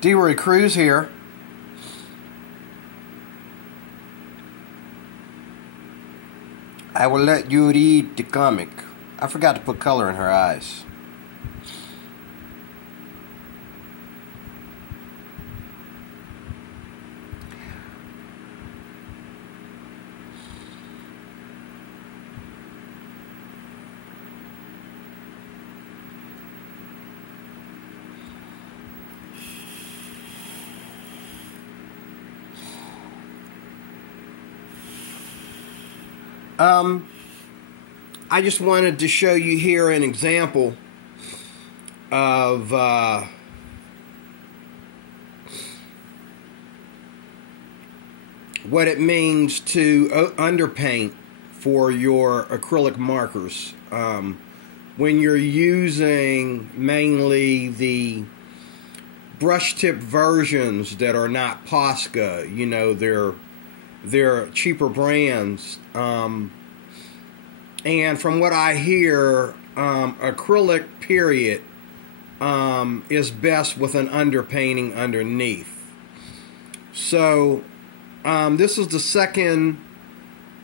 D-Roy Cruz here. I will let you read the comic. I forgot to put color in her eyes. I just wanted to show you here an example of what it means to underpaint for your acrylic markers. When you're using mainly the brush tip versions that are not Posca, you know, they're cheaper brands. And from what I hear, acrylic period is best with an underpainting underneath. So this is the second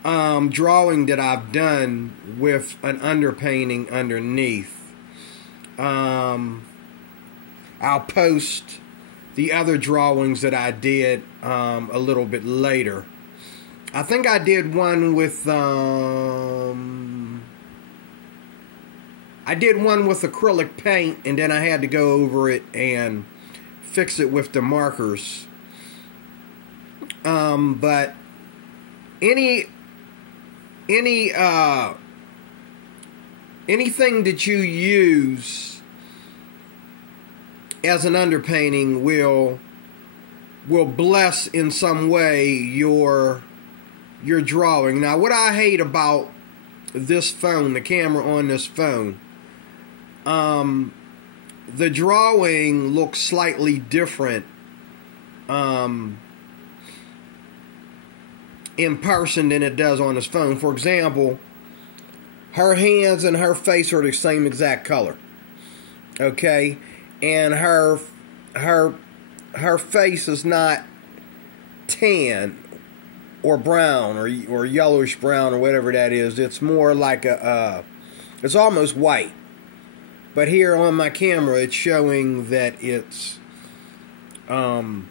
drawing that I've done with an underpainting underneath. I'll post the other drawings that I did a little bit later. I think I did one with acrylic paint, and then I had to go over it and fix it with the markers. But anything that you use as an underpainting will bless in some way your drawing. Now, what I hate about this phone, the camera on this phone, the drawing looks slightly different in person than it does on this phone. For example, her hands and her face are the same exact color, okay, and her face is not tan or brown or yellowish brown or whatever that is. It's more like it's almost white. But here on my camera, it's showing that it's more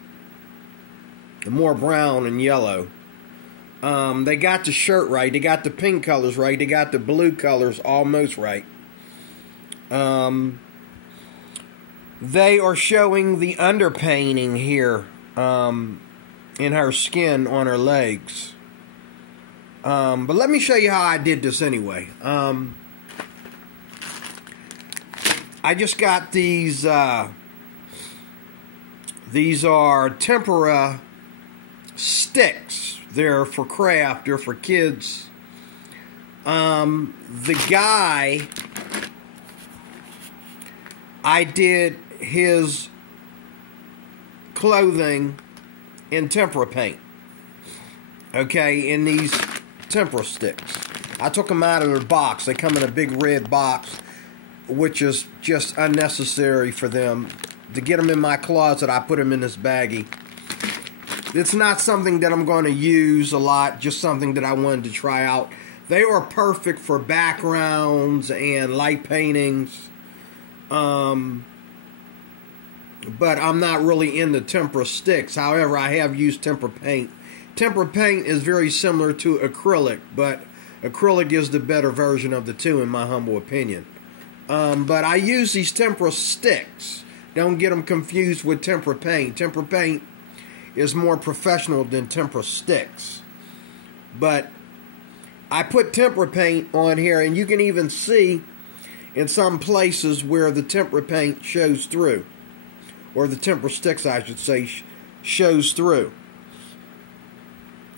brown and yellow. They got the shirt right. They got the pink colors right. They got the blue colors almost right. They are showing the underpainting here in her skin on her legs. But let me show you how I did this anyway. I just got these are Tempera sticks. They're for craft, they're for kids. The guy, I did his clothing in tempera paint, okay, in these tempera sticks. I took them out of their box. They come in a big red box, which is just unnecessary for them. To get them in my closet, I put them in this baggie. It's not something that I'm going to use a lot, just something that I wanted to try out. They are perfect for backgrounds and light paintings. But I'm not really into tempera sticks. However, I have used tempera paint. Tempera paint is very similar to acrylic, but acrylic is the better version of the two, in my humble opinion. But I use these tempera sticks. Don't get them confused with tempera paint. Tempera paint is more professional than tempera sticks. But I put tempera paint on here, and you can even see in some places where the tempera paint shows through. Or the tempera sticks, I should say, shows through.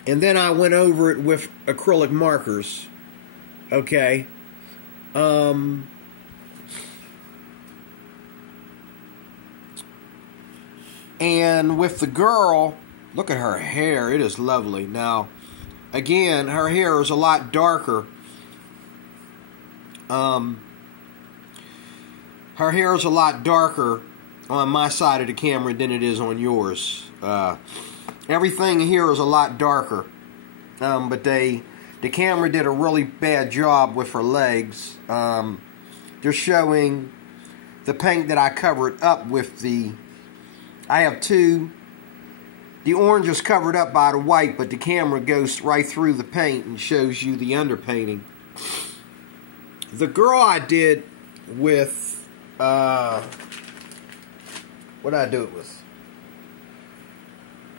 And then I went over it with acrylic markers. Okay. And with the girl, look at her hair. It is lovely. Now, again, her hair is a lot darker. Her hair is a lot darker on my side of the camera than it is on yours. Everything here is a lot darker, but the camera did a really bad job with her legs. They're showing the paint that I covered up with I have two. The orange is covered up by the white, but the camera goes right through the paint and shows you the underpainting. The girl I did with, what did I do it with?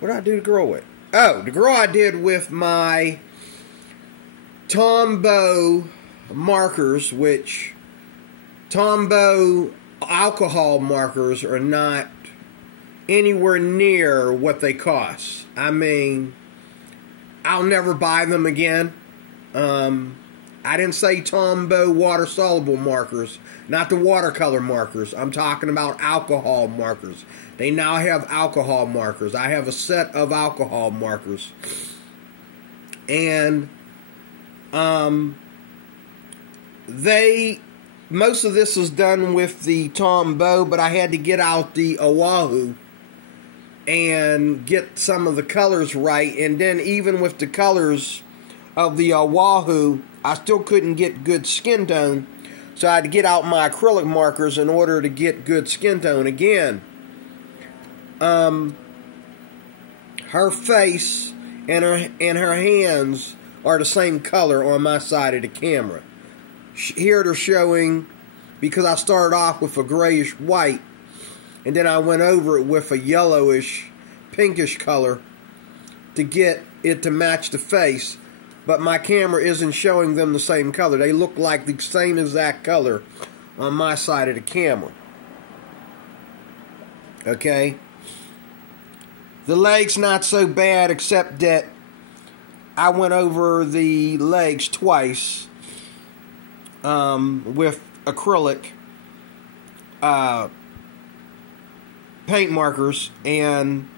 What did I do the girl with? Oh, the girl I did with my Tombow markers, which Tombow alcohol markers are not anywhere near what they cost. I mean, I'll never buy them again. I didn't say Tombow water-soluble markers, not the watercolor markers. I'm talking about alcohol markers. They now have alcohol markers. I have a set of alcohol markers. And most of this is done with the Tombow, but I had to get out the Ohuhu and get some of the colors right. And then even with the colors of the Ohuhu, I still couldn't get good skin tone. So I had to get out my acrylic markers in order to get good skin tone. Again, her face and her hands are the same color on my side of the camera. Here they're showing, because I started off with a grayish white, and then I went over it with a yellowish, pinkish color to get it to match the face. But my camera isn't showing them the same color. They look like the same exact color on my side of the camera. Okay? The legs not so bad, except that I went over the legs twice with acrylic paint markers, and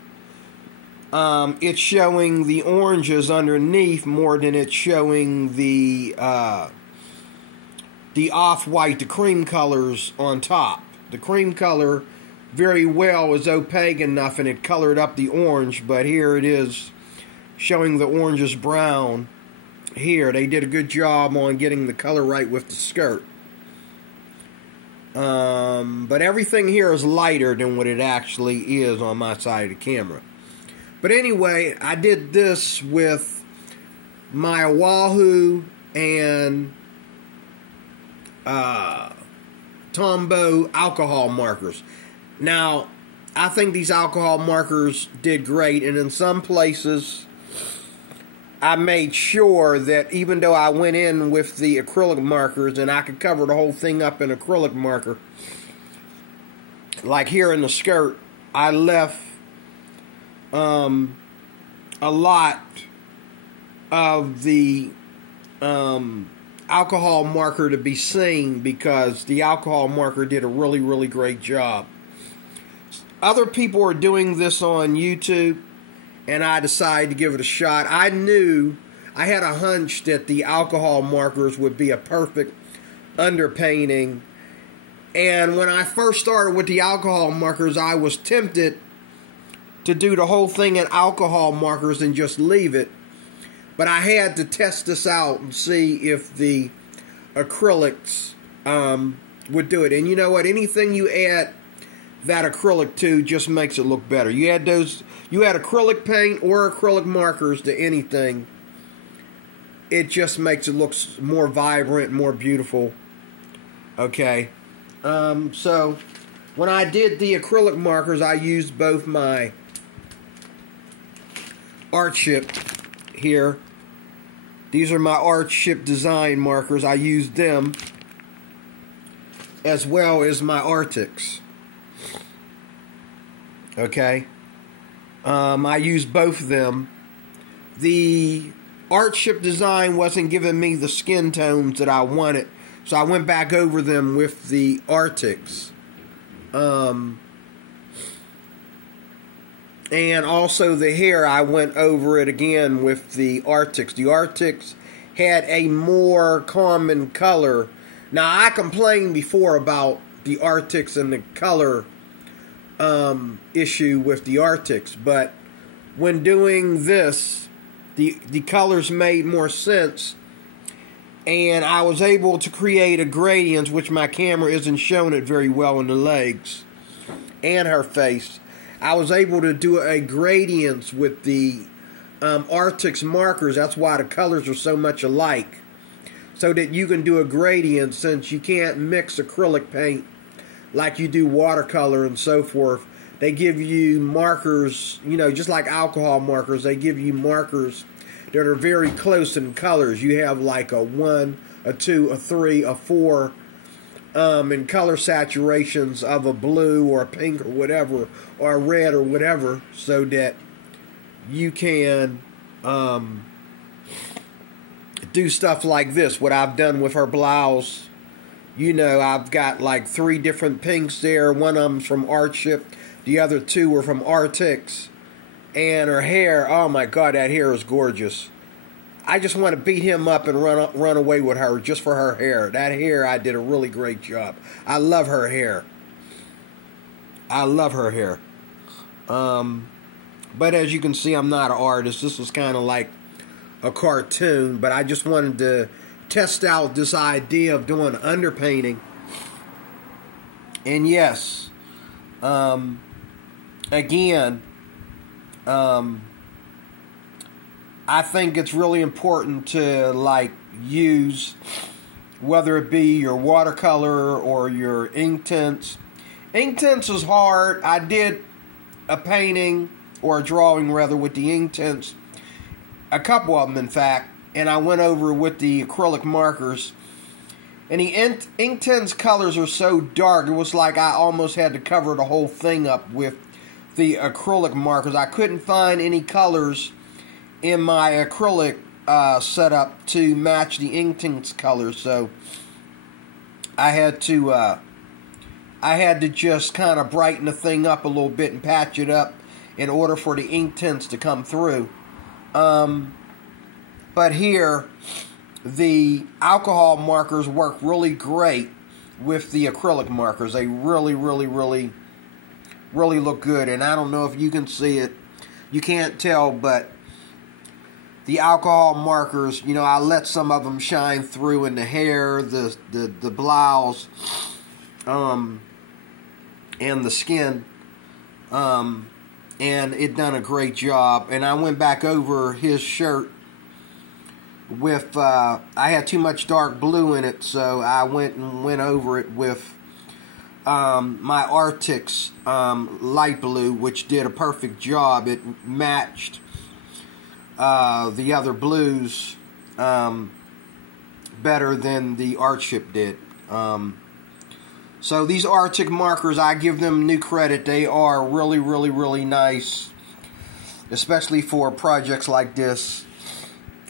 it's showing the oranges underneath more than it's showing the off-white, the cream colors on top. The cream color very well was opaque enough and it colored up the orange, but here it is showing the oranges brown. Here they did a good job on getting the color right with the skirt. But everything here is lighter than what it actually is on my side of the camera. But anyway, I did this with my Ohuhu and Tombow alcohol markers. Now, I think these alcohol markers did great, and in some places I made sure that even though I went in with the acrylic markers and I could cover the whole thing up in acrylic marker, like here in the skirt, I left a lot of the alcohol marker to be seen, because the alcohol marker did a really, really great job. Other people are doing this on YouTube, and I decided to give it a shot. I had a hunch that the alcohol markers would be a perfect underpainting. And when I first started with the alcohol markers, I was tempted to do the whole thing in alcohol markers and just leave it. But I had to test this out and see if the acrylics would do it. And you know what? Anything you add that acrylic to just makes it look better. You add acrylic paint or acrylic markers to anything, it just makes it look more vibrant, more beautiful. Okay. So when I did the acrylic markers, I used both my Artship here. These are my Artship design markers. I used them, as well as my Arctics. Okay. I used both of them. The Artship design wasn't giving me the skin tones that I wanted, so I went back over them with the Arctics. And also the hair, I went over it again with the Arctics. The Arctics had a more common color. Now, I complained before about the Arctics and the color issue with the Arctics, but when doing this, the colors made more sense, and I was able to create a gradient, which my camera isn't showing it very well in the legs and her face. I was able to do a gradient with the Arctics markers. That's why the colors are so much alike, so that you can do a gradient, since you can't mix acrylic paint like you do watercolor and so forth. They give you markers, you know, just like alcohol markers. They give you markers that are very close in colors. You have like a 1, a 2, a 3, a 4 in color saturations of a blue or a pink or whatever, or a red or whatever, so that you can do stuff like this. What I've done with her blouse, you know, I've got like 3 different pinks there. One of them's from Artship, the other 2 were from Arctics. And her hair, oh my God, that hair is gorgeous. I just want to beat him up and run away with her just for her hair. That hair, I did a really great job. I love her hair. I love her hair. But as you can see, I'm not an artist. This was kind of like a cartoon, but I just wanted to test out this idea of doing underpainting. And yes, again, I think it's really important to like use, whether it be your watercolor or your ink tints. Ink tints is hard. I did a painting, or a drawing rather, with the ink tints, a couple of them in fact, and I went over with the acrylic markers, and the ink tints colors are so dark, it was like I almost had to cover the whole thing up with the acrylic markers. I couldn't find any colors in my acrylic setup to match the ink tints colors, so I had to just kind of brighten the thing up a little bit and patch it up in order for the ink tints to come through. But here, the alcohol markers work really great with the acrylic markers. They really look good. And I don't know if you can see it. You can't tell, but the alcohol markers, you know, I let some of them shine through in the hair, the blouse, and the skin. And it done a great job. And I went back over his shirt with, I had too much dark blue in it, so I went over it with my Arctics light blue, which did a perfect job. It matched the other blues better than the Artship did. So these Arctic markers, I give them new credit. They are really nice, especially for projects like this.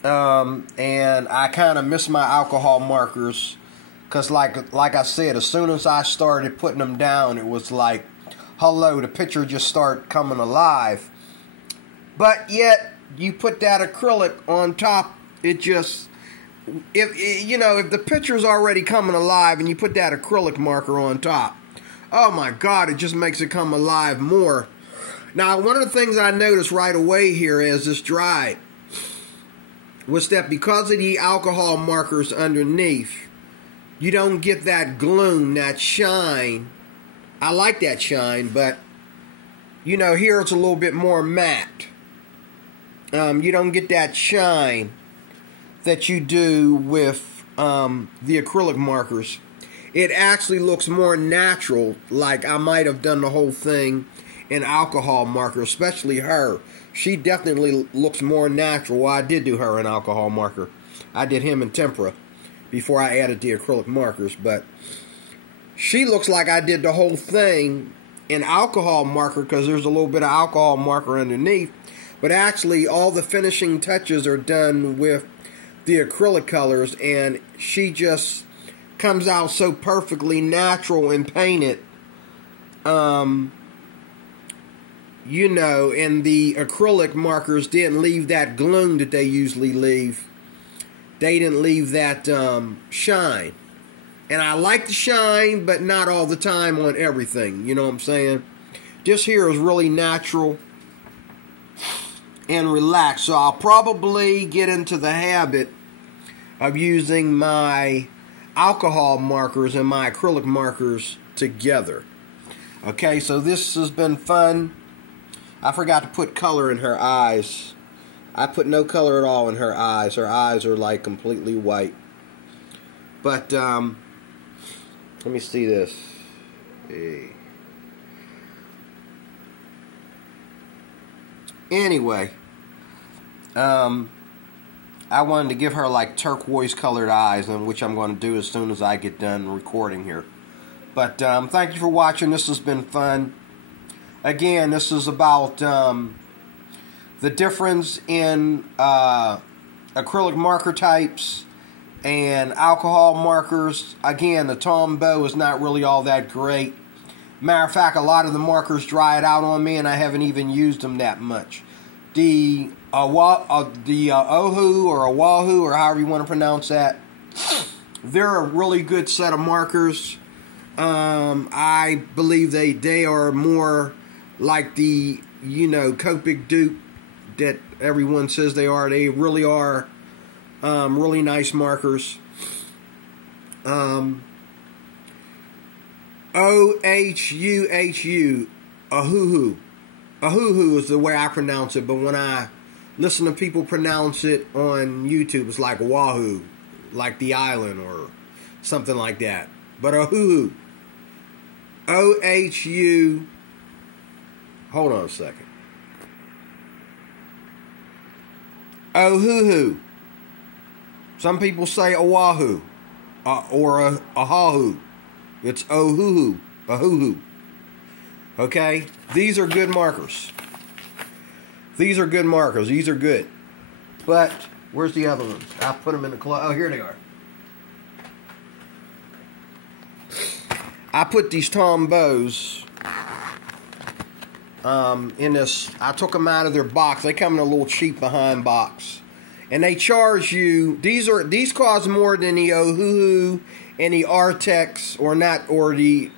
And I kind of miss my alcohol markers, because like I said, as soon as I started putting them down, it was like, hello, the picture just started coming alive. But yet, you put that acrylic on top, it just, if the picture's already coming alive and you put that acrylic marker on top, oh my God, it just makes it come alive more. Now, one of the things I noticed right away here as this dried was that because of the alcohol markers underneath, you don't get that gloom, that shine. I like that shine, but here it's a little bit more matte. You don't get that shine that you do with the acrylic markers. It actually looks more natural, like I might have done the whole thing in alcohol marker, especially her. She definitely looks more natural. Well, I did do her in alcohol marker. I did him in Tempera before I added the acrylic markers, but she looks like I did the whole thing in alcohol marker, because there's a little bit of alcohol marker underneath, but actually all the finishing touches are done with the acrylic colors, and she just comes out so perfectly natural and painted. And the acrylic markers didn't leave that gloom that they usually leave. They didn't leave that shine. And I like the shine, but not all the time on everything. You know what I'm saying? this here is really natural and relaxed. So I'll probably get into the habit of using my alcohol markers and my acrylic markers together. Okay, so this has been fun. I forgot to put color in her eyes. I put no color at all in her eyes. Her eyes are like completely white. But let me see this. Hey. Anyway, I wanted to give her like turquoise colored eyes, and which I'm going to do as soon as I get done recording here. But thank you for watching. This has been fun. Again, this is about the difference in acrylic marker types and alcohol markers. Again, the Tombow is not really all that great. Matter of fact, a lot of the markers dried out on me, and I haven't even used them that much. The Ohuhu or Ohuhu, or however you want to pronounce that, they're a really good set of markers. I believe they are more like the, Copic dupe that everyone says they are. They really are really nice markers. Ohuhu, Ohuhu. Ohuhu is the way I pronounce it, but when I listen to people pronounce it on YouTube, it's like Oahu, like the island or something like that. But Ohuhu, O-H-U, hold on a second. Ohuhu. Some people say Oahu or Ohuhu. It's Ohuhu, Ohuhu. Okay, these are good markers. These are good markers. These are good. But where's the other ones? I put them in the closet. Oh, here they are. I put these Tombows in this. I took them out of their box. They come in a little cheap behind box, and they charge you. These cost more than the Ohuhu and the Artex, or the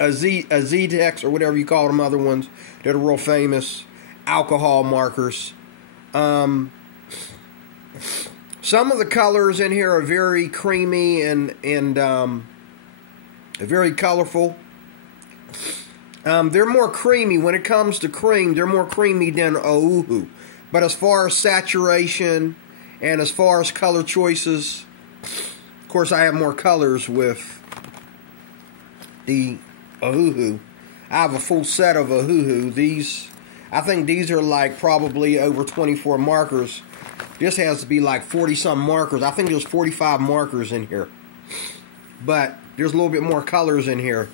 Azetex, or whatever you call them, other ones that are real famous alcohol markers. Some of the colors in here are very creamy and very colorful. They're more creamy. When it comes to cream, they're more creamy than Ohuhu. But as far as saturation and as far as color choices, of course I have more colors with the Ohuhu. I have a full set of Ohuhu. I think these are like probably over 24 markers. This has to be like 40-some markers. I think there's 45 markers in here. But there's a little bit more colors in here.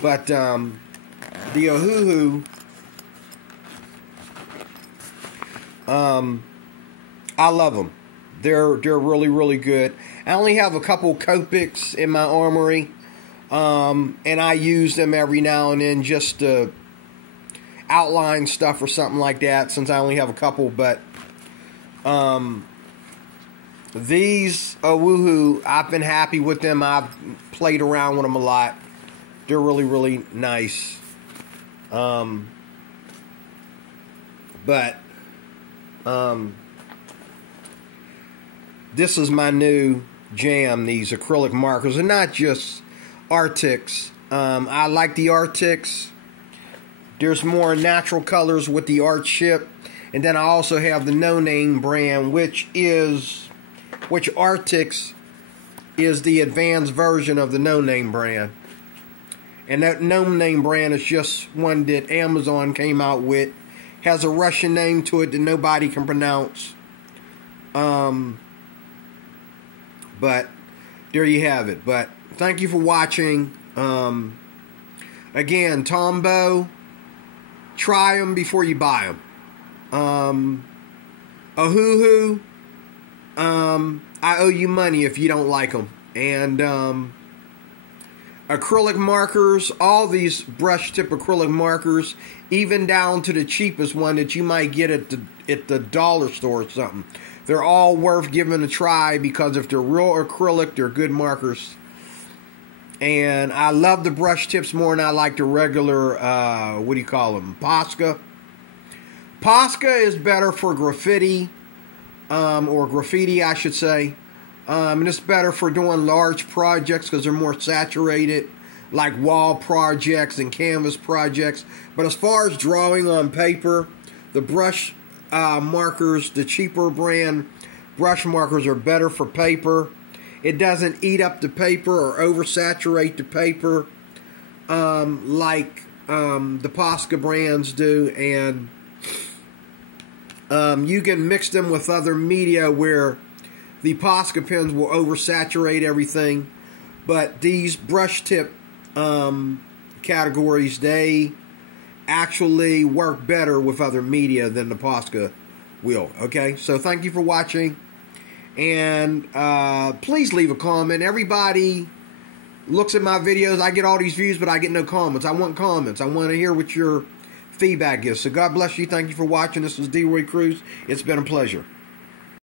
But the Ohuhu, I love them. They're really, really good. I only have a couple Copics in my armory. And I use them every now and then just to outline stuff or something like that, since I only have a couple. But these Ohuhu, I've been happy with them. I've played around with them a lot. They're really, really nice. This is my new jam, these acrylic markers. And not just Arctics. I like the Arctics. There's more natural colors with the art chip. And then I also have the No Name brand, which Arctics is the advanced version of the No Name brand. And that No Name brand is just one that Amazon came out with. Has a Russian name to it that nobody can pronounce. But there you have it. But thank you for watching. Again, Tombow, try them before you buy them. Ohuhu, I owe you money if you don't like them. And acrylic markers, all these brush tip acrylic markers, even down to the cheapest one that you might get at the dollar store or something, they're all worth giving a try, because if they're real acrylic, they're good markers. And I love the brush tips more than I like the regular, what do you call them, Posca. Posca is better for graffiti, or graffiti I should say. And it's better for doing large projects because they're more saturated, like wall projects and canvas projects. But as far as drawing on paper, the brush markers, the cheaper brand brush markers are better for paper. It doesn't eat up the paper or oversaturate the paper like the Posca brands do. And you can mix them with other media where the Posca pens will oversaturate everything. But these brush tip categories, they actually work better with other media than the Posca will. Okay, so thank you for watching. And please leave a comment. Everybody looks at my videos. I get all these views, but I get no comments. I want comments. I want to hear what your feedback is. So God bless you. Thank you for watching. This is D. Roy Cruz. It's been a pleasure.